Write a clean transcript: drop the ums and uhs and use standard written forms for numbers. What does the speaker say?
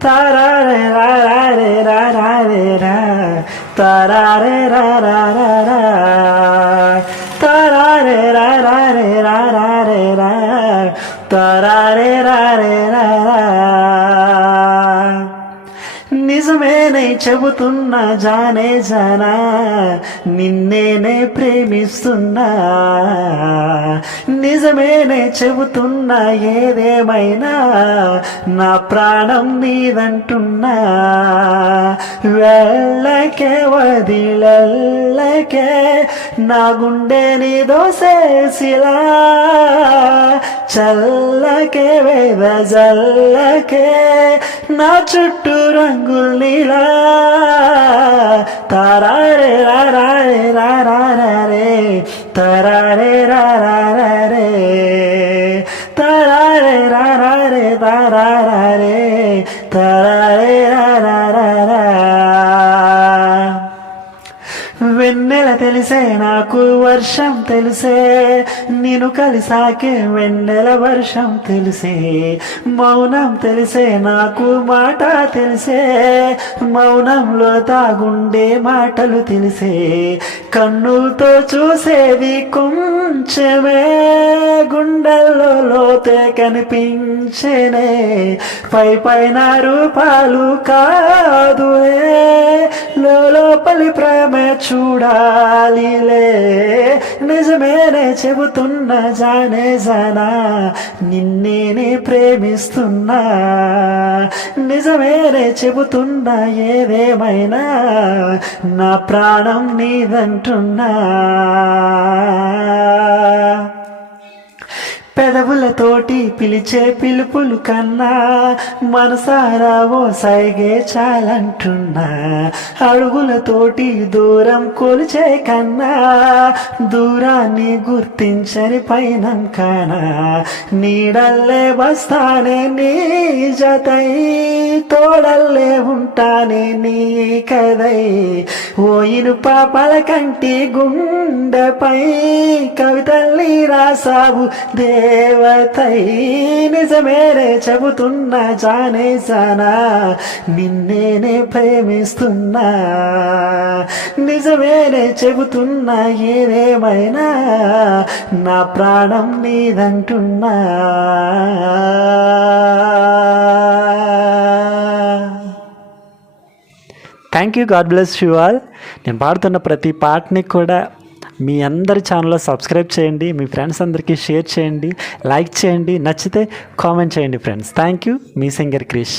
తారారే రారే రారే రా తారారే రారే రా తారారే రారే రారే రా తారారే రారే రా నిజమేనే చెబుతున్నా జానే జానా నిన్నేనే ప్రేమిస్తున్నా నిజమేనే చెబుతున్నా ఏదేమైనా నా ప్రాణం నీదంటున్నా వెళ్ళకే వదిలకే నా గుండె నీ దోసేసిలా చల్లకే వేద జల్లకే నా చుట్టూ రంగులు నీలా తారారే రారే రారే తారారే రారే తారారే రారే తారారే తారారే రారా వెన్నెల తెలిసే నాకు వర్షం తెలిసే నేను కలిసాకే వెన్నెల వర్షం తెలిసే మౌనం తెలిసే నాకు మాట తెలిసే మౌనంలో తాగుండే మాటలు తెలిసే కన్నులతో చూసేది కొంచెమే గుండెల్లో లోతే కనిపించేనే పైన రూపాలు కాదులే లోపలి ప్రేమ చూడాలిలే నిజమేనే చెబుతున్నా జానే జానా నిన్నేనే ప్రేమిస్తున్నా నిజమేనే చెబుతున్నా ఏదేమైనా నా ప్రాణం నీదంటున్నా పెదవులతోటి పిలిచే పిలుపులు కన్నా మనసారా ఓ సైగే చాలంటున్నా అడుగులతోటి దూరం కొలిచే కన్నా దూరాన్ని గుర్తించని పైనం కానా నీడల్లే వస్తానే నీ జతై తోడల్లే ఉంటానే నీ కదై ఓయిను పాపల కంటి గుండెపై కవితల్ని రాసావు దేవతై నిజమేనే చెబుతున్నా జానే జానా నిన్నేనే ప్రేమిస్తున్నా నిజమేనే చెబుతున్నా ఏదేమైనా నా ప్రాణం నీదంటున్నా thank you God bless you all నేను పాడుతున్న ప్రతి పాటని కూడా మీ అందరి ఛానల్లో సబ్స్క్రైబ్ చేయండి మీ ఫ్రెండ్స్ అందరికీ షేర్ చేయండి లైక్ చేయండి నచ్చితే కామెంట్ చేయండి ఫ్రెండ్స్ థ్యాంక్ యూ మీ సింగర్ క్రిష్